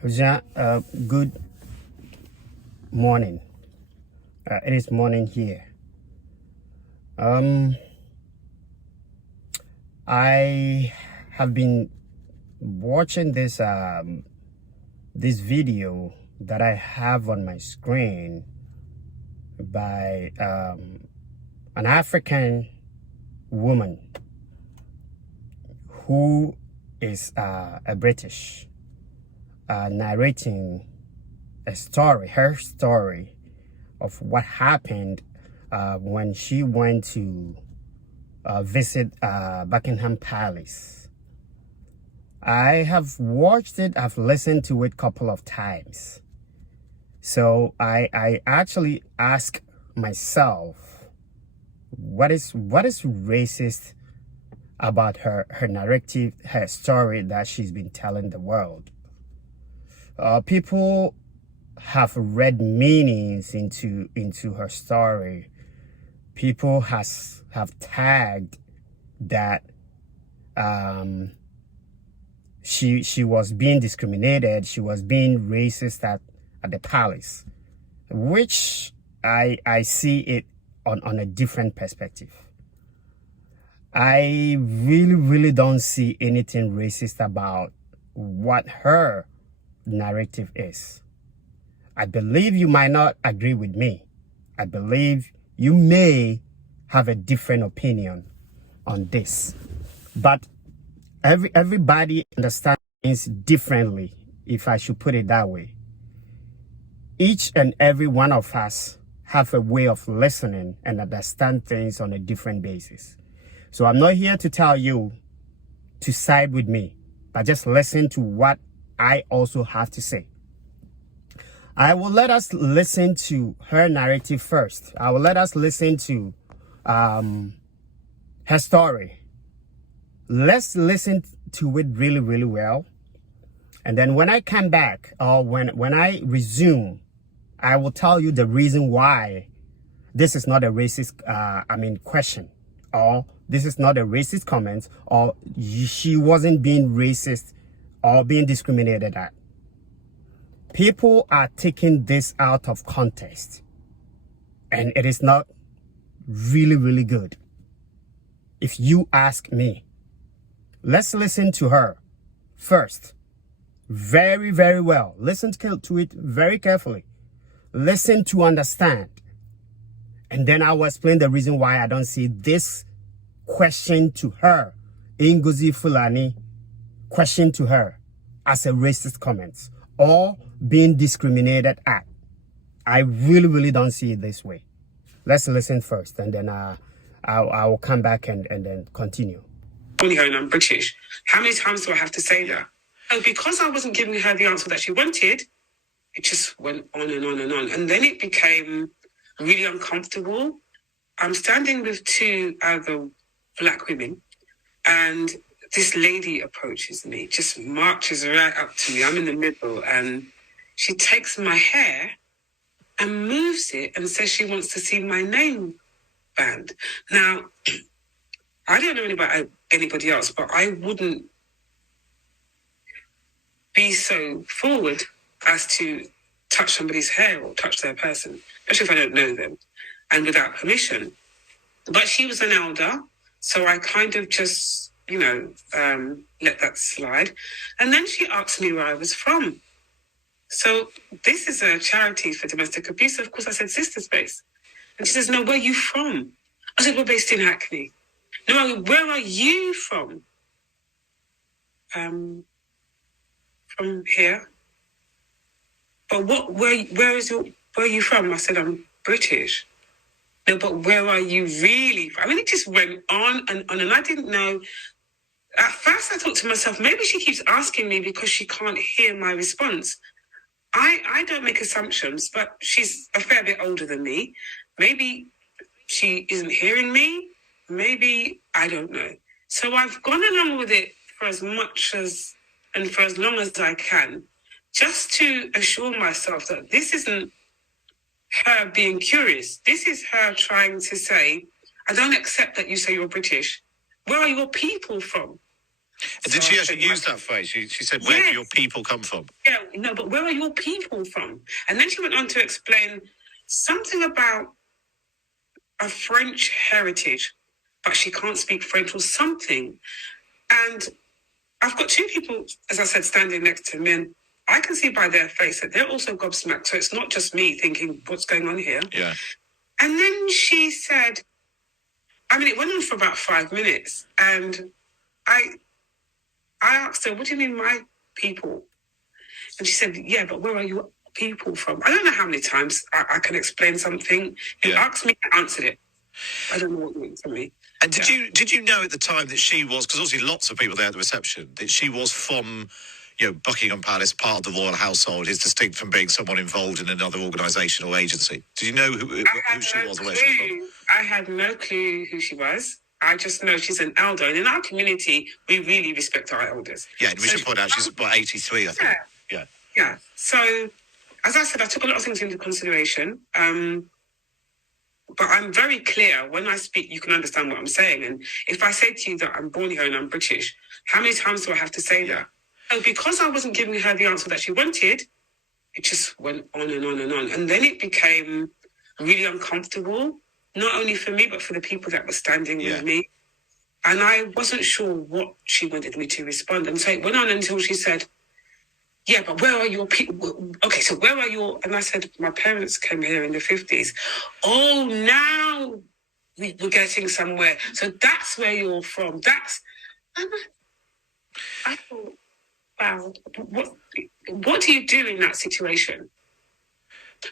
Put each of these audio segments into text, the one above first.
Good morning. It is morning here. I have been watching this video that I have on my screen by an African woman who is a British, narrating her story of what happened when she went to visit Buckingham Palace. I have watched it, I've listened to it a couple of times. So I actually ask myself, what is racist about her narrative, her story that she's been telling the world? People have read meanings into her story. People have tagged that she was being discriminated, she was being racist at the palace, which I see it on a different perspective. I really don't see anything racist about what her narrative is. I believe you might not agree with me. I believe you may have a different opinion on this, but everybody understands things differently, if I should put it that way. Each and every one of us have a way of listening and understand things on a different basis. So I'm not here to tell you to side with me, but just listen to what I also have to say. I will let us listen to her narrative first. I will let us listen to her story. Let's listen to it really well. And then when I come back, or when I resume, I will tell you the reason why this is not a racist question, or this is not a racist comment, or she wasn't being racist or being discriminated at. People are taking this out of context, and it is not really good, if you ask me. Let's listen to her first, very well. Listen to it very carefully. Listen to understand, and then I will explain the reason why I don't see this question to her, Ngozi Fulani question to her, as a racist comment or being discriminated at. I really don't see it this way. Let's listen first, and then I will come back and then continue. And I'm British. How many times do I have to say that? Oh, because I wasn't giving her the answer that she wanted, it just went on and on and on. And then it became really uncomfortable. I'm standing with two other Black women, and this lady approaches me, just marches right up to me. I'm in the middle, and she takes my hair and moves it and says she wants to see my name band. Now, I don't know about anybody else, but I wouldn't be so forward as to touch somebody's hair or touch their person, especially if I don't know them and without permission. But she was an elder, so I kind of just, let that slide. And then she asked me where I was from. So this is a charity for domestic abuse. Of course, I said Sister Space. And she says, no, where are you from? I said, we're based in Hackney. No, where are you from? From here. But where are you from? I said, I'm British. No, but where are you really from? I mean, it just went on and on, and I didn't know. At first, I thought to myself, maybe she keeps asking me because she can't hear my response. I don't make assumptions, but she's a fair bit older than me. Maybe she isn't hearing me. Maybe, I don't know. So I've gone along with it for as long as I can, just to assure myself that this isn't her being curious. This is her trying to say, I don't accept that you say you're British. Where are your people from? Did So she I actually said, use that phrase? She said, where do your people come from? yeah, no, but where are your people from? And then she went on to explain something about a French heritage, but she can't speak French or something. And I've got two people, as I said, standing next to me, and I can see by their face that they're also gobsmacked. So it's not just me thinking, what's going on here? Yeah. And then she said, I mean, it went on for about 5 minutes. And I asked her, what do you mean, my people? And she said, yeah, but where are your people from? I don't know how many times I can explain something. You asked me, I answered it. I don't know what you mean to me. And did you know at the time that she was, because obviously lots of people there at the reception, that she was from, Buckingham Palace, part of the royal household, is distinct from being someone involved in another organisation or agency? Did you know who she was or where she was from? I had no clue who she was. I just know she's an elder. And in our community, we really respect our elders. Yeah, and we should point out she's about 83, I think. Yeah. So, as I said, I took a lot of things into consideration. But I'm very clear when I speak, you can understand what I'm saying. And if I say to you that I'm born here and I'm British, how many times do I have to say that? So because I wasn't giving her the answer that she wanted, it just went on and on and on. And then it became really uncomfortable, not only for me, but for the people that were standing with me. And I wasn't sure what she wanted me to respond. And so it went on until she said, yeah, but where are your people? Okay, so where are your... And I said, my parents came here in the 50s. Oh, now we're getting somewhere. So that's where you're from. I thought, wow, what do you do in that situation?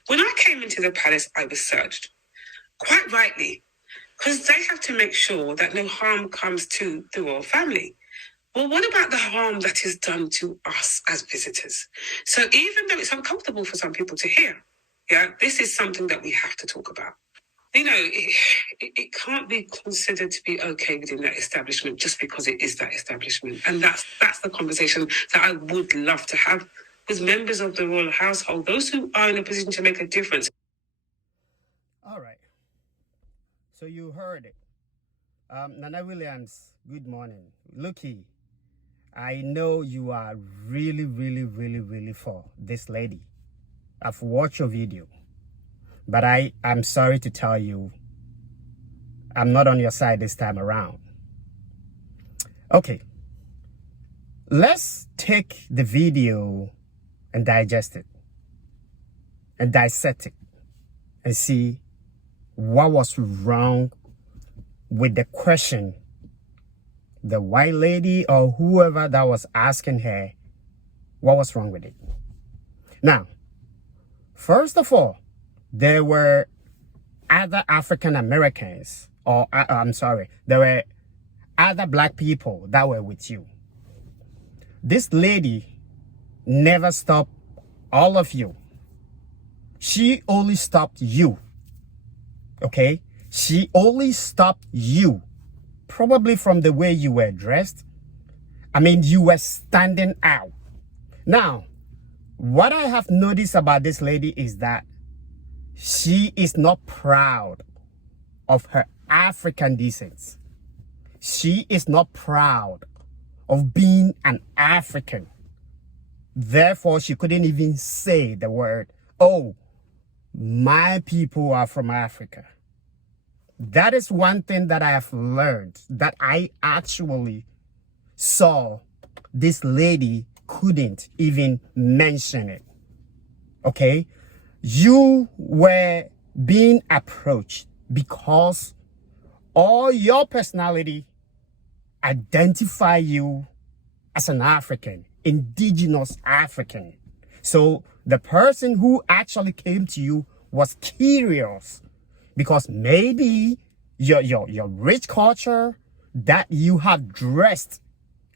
When I came into the palace, I was searched. Quite rightly, because they have to make sure that no harm comes to the royal family. Well, what about the harm that is done to us as visitors? So even though it's uncomfortable for some people to hear, this is something that we have to talk about. It can't be considered to be okay within that establishment just because it is that establishment. And that's the conversation that I would love to have with members of the royal household, those who are in a position to make a difference. All right. So you heard it. Nana Williams, good morning. Looky, I know you are really, really, really, really for this lady. I've watched your video. But I'm sorry to tell you, I'm not on your side this time around. Okay. Let's take the video and digest it. And dissect it. And see what was wrong with the question the white lady or whoever that was asking her, what was wrong with it? Now, first of all, there were other African Americans, or there were other black people that were with you. This lady never stopped all of you. She only stopped you. Okay? She only stopped you. Probably from the way you were dressed. I mean, you were standing out. Now, what I have noticed about this lady is that she is not proud of her African descent. She is not proud of being an African. Therefore, she couldn't even say the word, oh, my people are from Africa. That is one thing that I have learned, that I actually saw this lady couldn't even mention it. Okay? You were being approached because all your personality identify you as an African, indigenous African. So the person who actually came to you was curious because maybe your rich culture that you have dressed,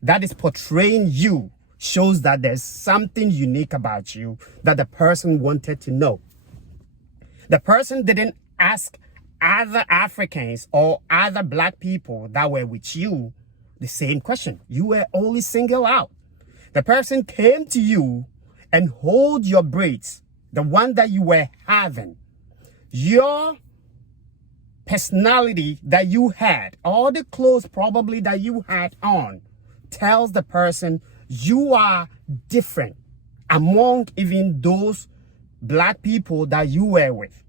that is portraying you, shows that there's something unique about you that the person wanted to know. The person didn't ask other Africans or other black people that were with you the same question. You were only singled out. The person came to you and hold your braids, the one that you were having. Your personality that you had, all the clothes probably that you had on, tells the person you are different among even those black people that you were with.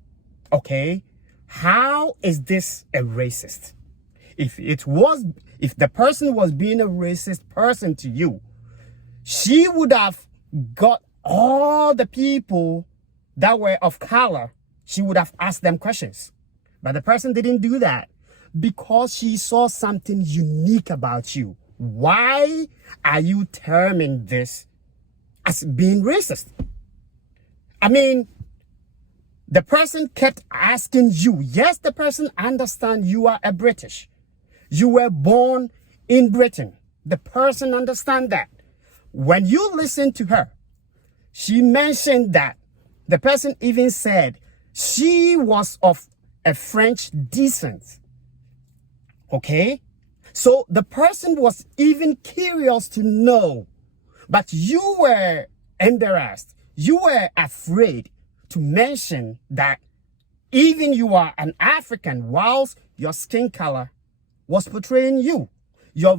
Okay? How is this a racist? If the person was being a racist person to you, she would have got all the people that were of color, she would have asked them questions. But the person didn't do that because she saw something unique about you. Why are you terming this as being racist? I mean, the person kept asking you. Yes, the person understands you are a British. You were born in Britain. The person understands that. When you listen to her, she mentioned that the person even said she was of a French descent. Okay? So the person was even curious to know, but you were embarrassed. You were afraid to mention that even you are an African, whilst your skin color was portraying you. Your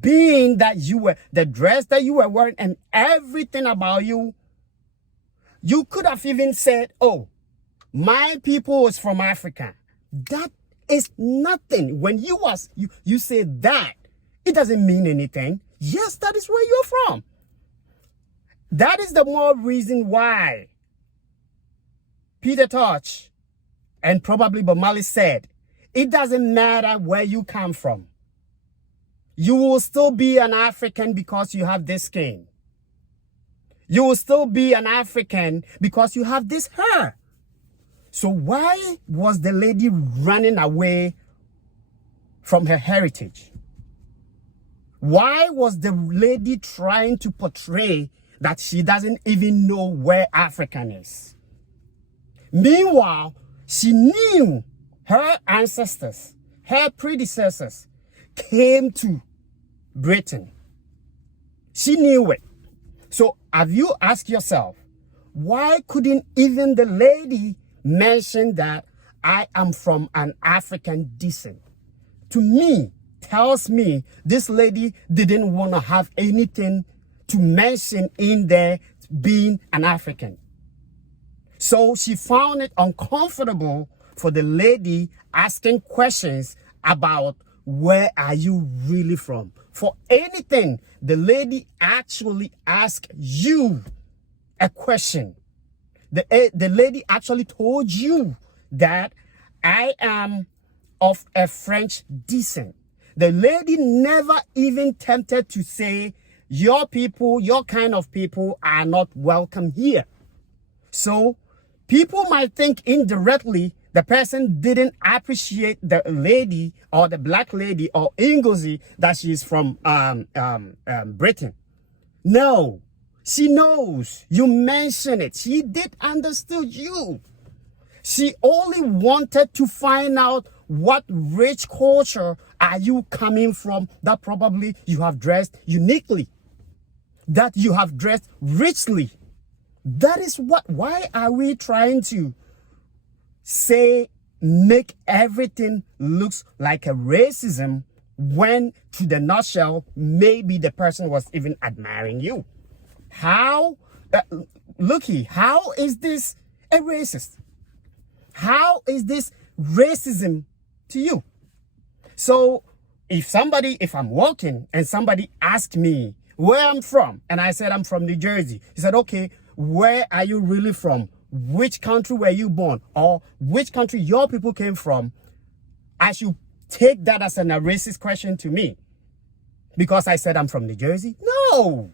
being that you were, the dress that you were wearing, and everything about you. You could have even said, oh, my people is from Africa. That is nothing. When you say that, it doesn't mean anything. Yes, that is where you're from. That is the more reason why Peter Tosh and probably Bob Marley said, it doesn't matter where you come from. You will still be an African because you have this skin. You will still be an African because you have this hair. So why was the lady running away from her heritage? Why was the lady trying to portray that she doesn't even know where African is? Meanwhile, she knew her ancestors, her predecessors came to Britain. She knew it. So have you asked yourself, why couldn't even the lady mention that I am from an African descent? To me, tells me this lady didn't want to have anything to mention in there being an African. So she found it uncomfortable for the lady asking questions about where are you really from. For anything, the lady actually asked you a question. The lady actually told you that I am of a French descent. The lady never even tempted to say, your people, your kind of people are not welcome here. So people might think indirectly the person didn't appreciate the lady or the black lady or Ngozi that she's from Britain. No, she knows. You mentioned it. She did understood you. She only wanted to find out what rich culture are you coming from that probably you have dressed uniquely, that you have dressed richly. That is why are we trying to make everything looks like a racism when to the nutshell, maybe the person was even admiring you? How, looky, how is this a racist? How is this racism to you? So if I'm walking and somebody asked me where I'm from, and I said I'm from New Jersey, he said, okay, where are you really from? Which country were you born? Or which country your people came from? I should take that as a racist question to me because I said I'm from New Jersey? No.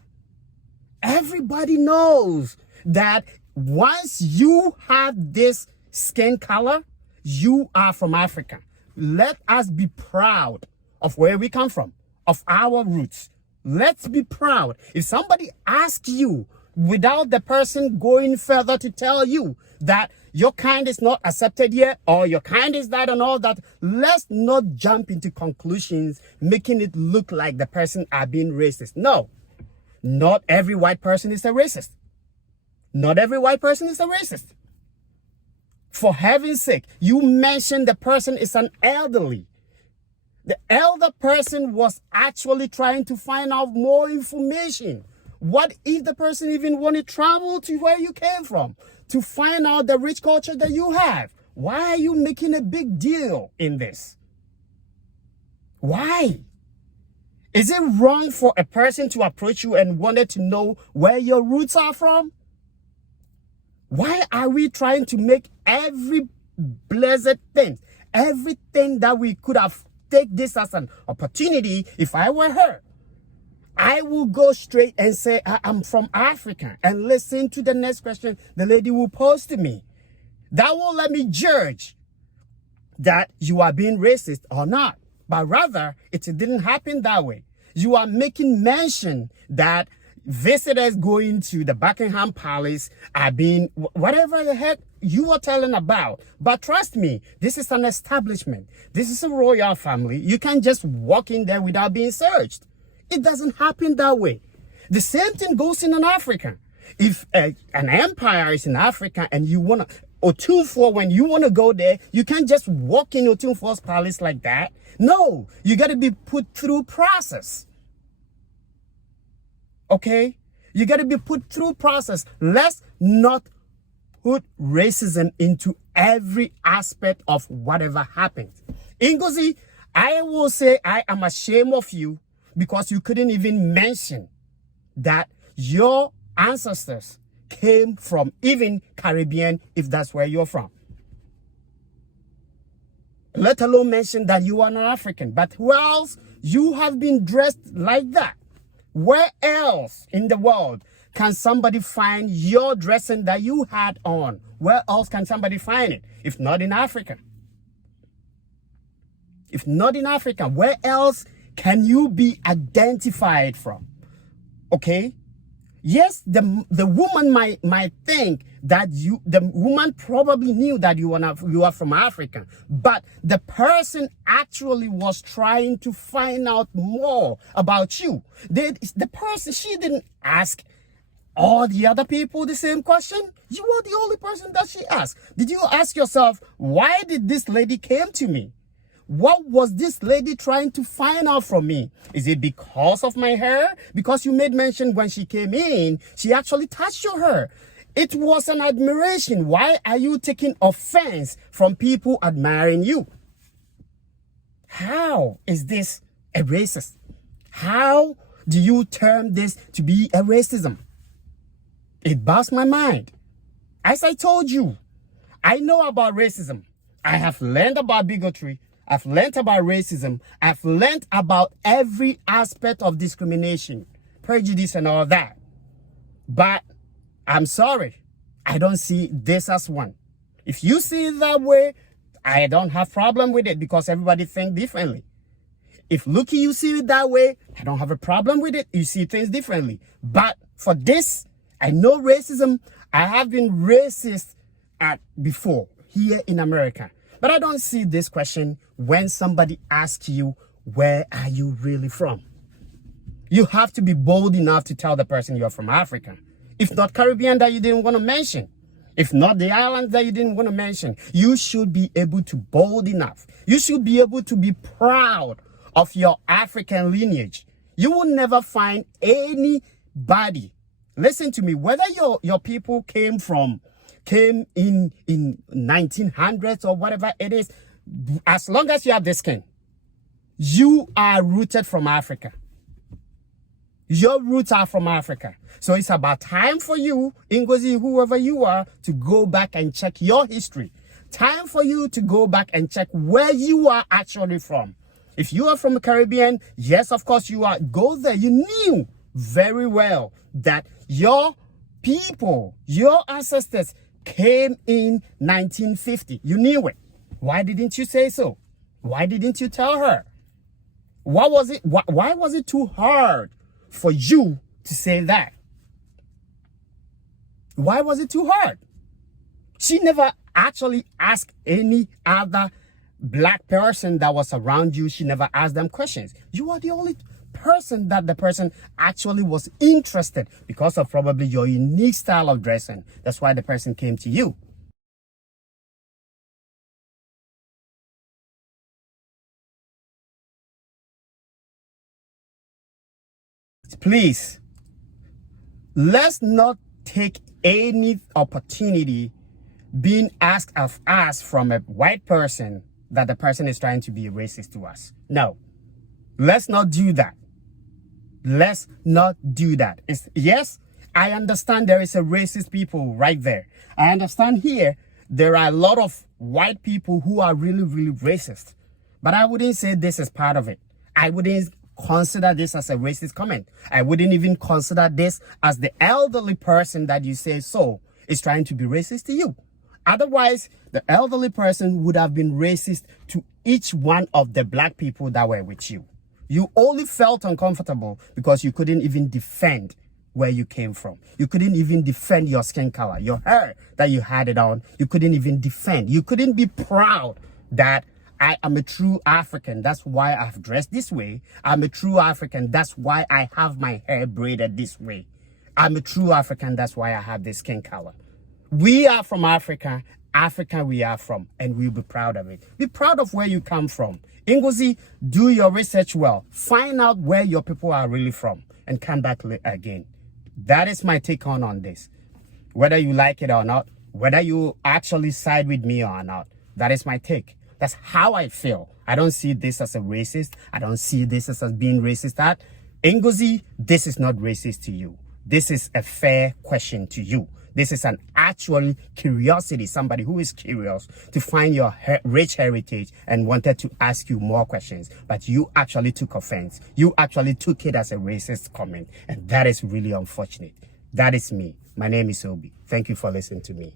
Everybody knows that once you have this skin color, you are from Africa. Let us be proud of where we come from, of our roots. Let's be proud. If somebody asks you without the person going further to tell you that your kind is not accepted yet or your kind is that and all that, let's not jump into conclusions making it look like the person are being racist. No, not every white person is a racist. Not every white person is a racist. For heaven's sake, you mentioned the person is an elderly. The elder person was actually trying to find out more information. What if the person even wanted to travel to where you came from to find out the rich culture that you have? Why are you making a big deal in this? Why? Is it wrong for a person to approach you and wanted to know where your roots are from? Why are we trying to make every blessed thing, everything that we could have take this as an opportunity? If I were her, I will go straight and say, I'm from Africa, and listen to the next question the lady will pose to me. That will let me judge that you are being racist or not. But rather, it didn't happen that way. You are making mention that visitors going to the Buckingham Palace are being, whatever the heck you are telling about. But trust me, this is an establishment. This is a royal family. You can't just walk in there without being searched. It doesn't happen that way. The same thing goes in Africa. If an empire is in Africa and you want to, Otunfo, when you want to go there, you can't just walk in Otunfo's palace like that. No, you got to be put through process. Okay? You got to be put through process. Let's not put racism into every aspect of whatever happens. Ngozi, I will say I am ashamed of you because you couldn't even mention that your ancestors came from even Caribbean, if that's where you're from. Let alone mention that you are an African. But who else? You have been dressed like that. Where else in the world can somebody find your dressing that you had on? Where else can somebody find it? If not in Africa? If not in Africa, where else can you be identified from? Okay? Yes, the woman might think that the woman probably knew that you are from Africa, but the person actually was trying to find out more about you. The person, she didn't ask all the other people the same question. You were the only person that she asked. Did you ask yourself, why did this lady came to me? What was this lady trying to find out from me? Is it because of my hair? Because you made mention when she came in, she actually touched your hair. It was an admiration. Why are you taking offense from people admiring you? How is this a racist? How do you term this to be a racism? It boggles my mind. As I told you, I know about racism. I have learned about bigotry. I've learned about racism. I've learned about every aspect of discrimination, prejudice, and all that. But I'm sorry, I don't see this as one. If you see it that way, I don't have problem with it because everybody think differently. If Luki, you see it that way, I don't have a problem with it. You see things differently. But for this, I know racism. I have been racist before here in America. But I don't see this question when somebody asks you, where are you really from? You have to be bold enough to tell the person you're from Africa. If not Caribbean that you didn't want to mention. If not the islands that you didn't want to mention. You should be able to bold enough. You should be able to be proud of your African lineage. You will never find anybody. Listen to me. Whether your people came in 1900s or whatever it is, as long as you have this skin, you are rooted from Africa. Your roots are from Africa. So it's about time for you, Ngozi, whoever you are, to go back and check your history. Time for you to go back and check where you are actually from. If you are from the Caribbean, yes, of course you are. Go there. You knew very well that your people, your ancestors came in 1950. You knew it. Why didn't you say so? Why didn't you tell her? What was it? Why was it too hard for you to say that? Why was it too hard? She never actually asked any other black person that was around you. She never asked them questions. You are the only person that the person actually was interested because of probably your unique style of dressing. That's why the person came to you. please, let's not take any opportunity being asked of us from a white person that the person is trying to be racist to us. No, let's not do that. Let's not do that. Yes, I understand there is a racist people right there. I understand here there are a lot of white people who are really, really racist. But I wouldn't say this is part of it. I wouldn't consider this as a racist comment. I wouldn't even consider this as the elderly person that you say so is trying to be racist to you. Otherwise, the elderly person would have been racist to each one of the black people that were with you. You only felt uncomfortable because you couldn't even defend where you came from. You couldn't even defend your skin color, your hair that you had it on. You couldn't even defend. You couldn't be proud that I am a true African. That's why I've dressed this way. I'm a true African. That's why I have my hair braided this way. I'm a true African. That's why I have this skin color. We are from Africa. Africa we are from. And we'll be proud of it. Be proud of where you come from. Ngozi, do your research well. Find out where your people are really from. And come back again. That is my take on this. Whether you like it or not. Whether you actually side with me or not. That is my take. That's how I feel. I don't see this as a racist. I don't see this as being racist at. Ngozi, this is not racist to you. This is a fair question to you. This is an actual curiosity, somebody who is curious to find your rich heritage and wanted to ask you more questions. But you actually took offense. You actually took it as a racist comment. And that is really unfortunate. That is me. My name is Obi. Thank you for listening to me.